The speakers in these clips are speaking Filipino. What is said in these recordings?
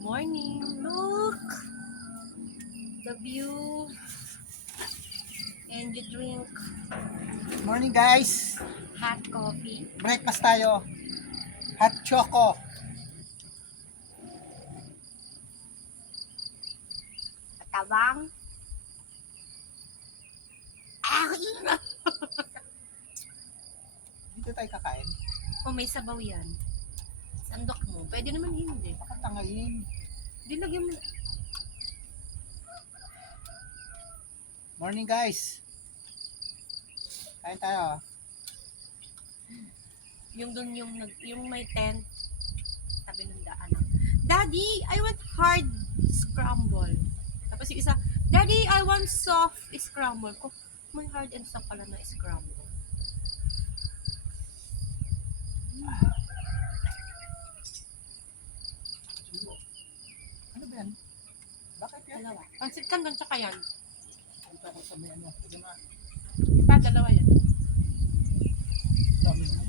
Morning, look! The view. And you drink Morning guys, hot coffee. breakfast tayo. Hot choco. Katabang. Ah, ina! Dito tayo kakain. Oh, may sabaw yan. Sandok mo. Pwede naman hindi. Baka tangayin. Dilagyan mo. Morning guys. Kain tayo. Yung dun yung may tent. Sabi ng daan. Daddy, I want hard scramble. Tapos yung isa, Daddy, I want soft scramble. Ko, may hard and soft pala na scramble. Ano ba yan? Bakit yan? Dalawa. Pansit canton tsaka yan. Punta ko sa may ano. Sige na. Diba, dalawa yan. Dami mo.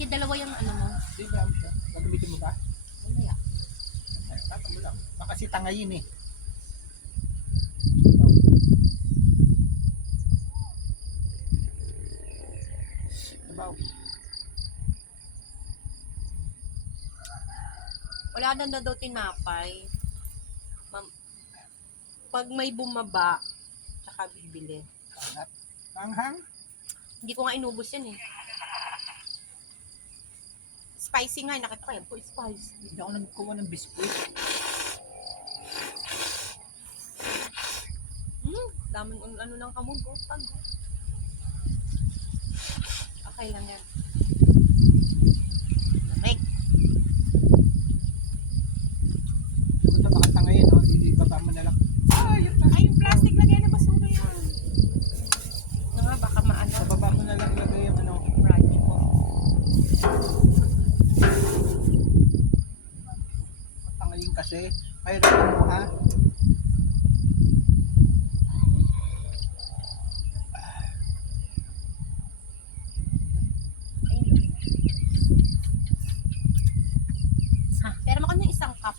Yung dalawa yung ano mo. Hindi ba siya? Gagamitin mo ba? Mamaya. Ay, tata mo lang. Baka si tangayin eh. Sabaw. Wala na daw tinapay. Pag may bumaba, tsaka bibili. Hanghang? Hindi ko nga inubos yan eh. Spicy nga, nakita ko yan po, spicy. Hindi ako nagkuha ng biskuit. Daming ano ng kamog, oh, pag. Okay lang yan. Lamig. Punta baka tangayin, no? Hindi baba mo na lang. Ay, yung plastic, lagyan na basura yan. Ano nga, baka maano. Sa baba mo na lang ilagay yung ano. Radyo ko. Tangayin kasi. Ay, rin mo ha. Ayun. Ha, pero ako ng isang cup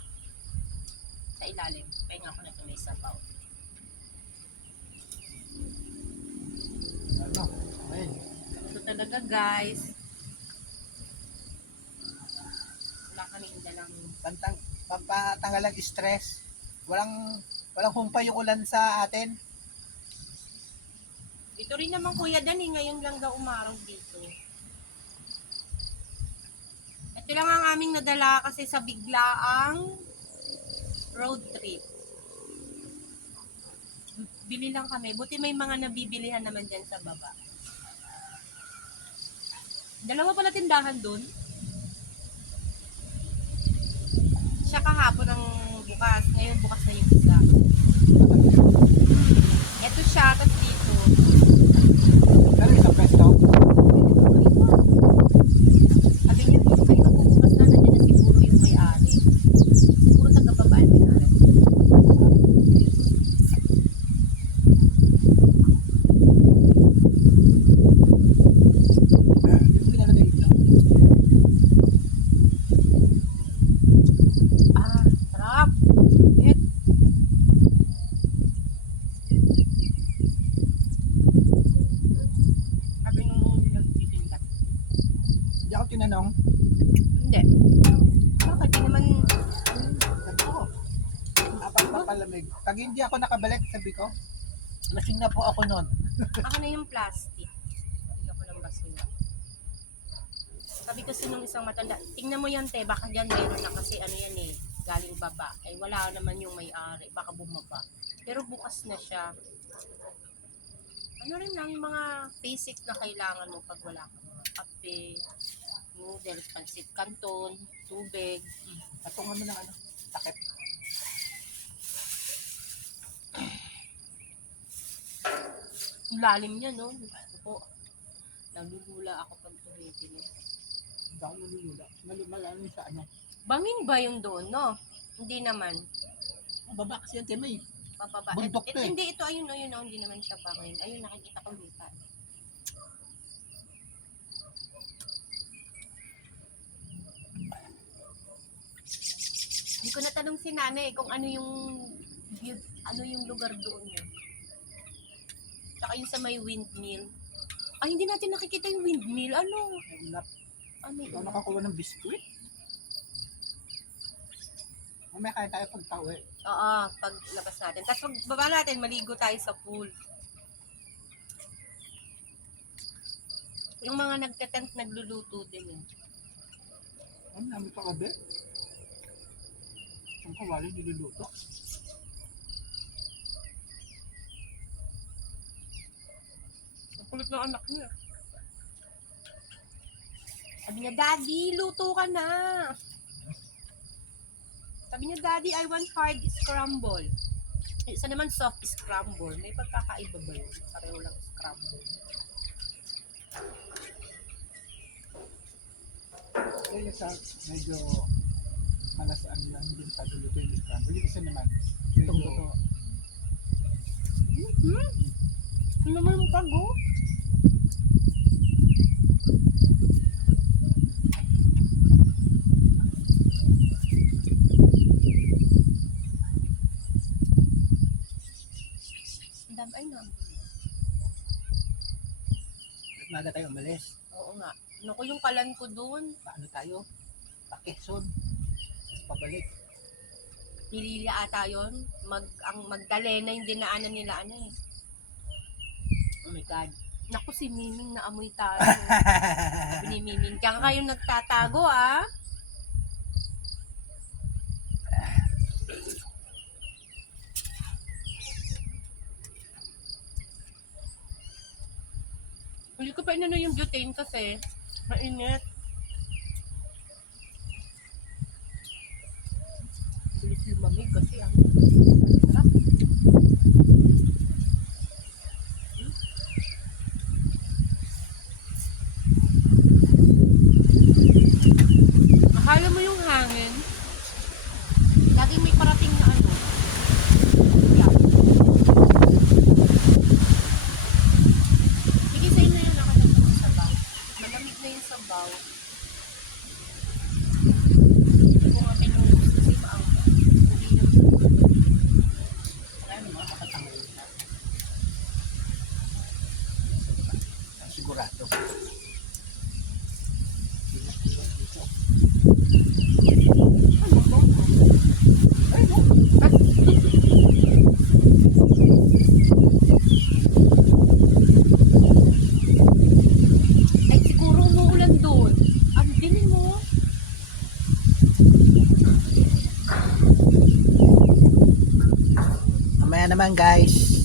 sa ilalim. Pahinga ko na ito may sabaw. Ano? Ayun. Ito talaga, guys. Wala kaming dalang. Pampatanggal ang stress. Walang humpay yung ulan sa atin. Ito rin naman Kuya Dan, ngayon lang daw umaraw dito. Ito lang ang aming nadala kasi sa biglaang road trip. Bili lang kami. Buti may mga nabibilihan naman dyan sa baba. Dalawa pala tindahan dun. Siya kahapon ang bukas. Ngayon bukas na yung isa. Ito siya, tapos dito. Pero isang pesto. Sabi niya, ay magbubukas na nandiyan na siguro yung may-ari. Siguro taga-babae may-ari. Yung pinalagay ito. Ah, sarap. It. Sabi nung nagtitinda. Hindi ako tinanong. Hindi. Bakit? Di naman, Sabi ko, apat pa palamig. Pag hindi ako nakabalik, sabi ko, lasing na po ako nun. ako na yung plastic. Sabi ako ng basura. Sabi kasi nung isang matanda, tingnan mo yan te, baka dyan meron na kasi ano yan eh, galing baba. Ay wala naman yung may-ari, baka bumaba. Pero bukas na siya. Ano rin lang yung mga basic na kailangan mo pag wala ka mga kape, noodles, pansit canton, tubig. Patungan mo ng ano, takip. Ang lalim niya, no? Gusto ko. Nalulula ako pag tumiti niya. Hindi ako nalulula. Malalo sa ano. Bangin ba yung doon, no? Hindi naman. Ang baba kasi yan, Timay. Pababa. Bundok to eh. Hindi, ito, ayun, ayun, oh, hindi naman siya bangin. Ayun, nakikita ko lupa. ko natanong si nanay kung ano yung lugar doon yun. Tsaka yung sa may windmill. Ay, hindi natin nakikita yung windmill. Ano? Ano Ikaw yun? nakakuha ng biskuit? Mamaya kaya tayo pagtawi. Oo, paglabas natin. Tapos pagbaba natin, maligo tayo sa pool. Yung mga nagtetent, nagluluto din eh. Ang namin pa kabe. Ang kawali niluluto. Ang kulit ng anak niya. Sabi niya, Daddy, luto ka na. Sabi niya, Daddy, I want hard scramble. Isa naman soft scramble. May pagkakaiba ba yun? Pareho lang scramble. Kaya sa medyo malasaan lang din sa luluto yung scramble. Yung isa naman, medyo Tungo. Ano naman yung pago? Ang dami ay naman. at maga tayo umalis. Oo nga. Naku, yung kalan ko dun. Paano tayo? Pa-Quezon. Tapos pabalik. Pilili ata yun. Ang Magdalena yung dinaanan nila. Ano eh. Oh my God. Naku, si Miming na amoy tayo. Sabi ni Miming, diyan kayo nagtatago ah. Hindi ko pa inano yung butane kasi mainit. Bilis lumamig kasi ang sarap. Akala mo yung hangin, laging may parating na ano. Yan. Sige sa'yo na yun, nakalagay sa sabaw. Malamig na yung sabaw. Hindi ko nga pinulog kasi maangka. Hindi na. Kaya naman, makatanggal na. Sigurado. Sinas dito. Ay, no. Ay, siguro umuulan doon. Ang dilim mo. Mamaya naman guys.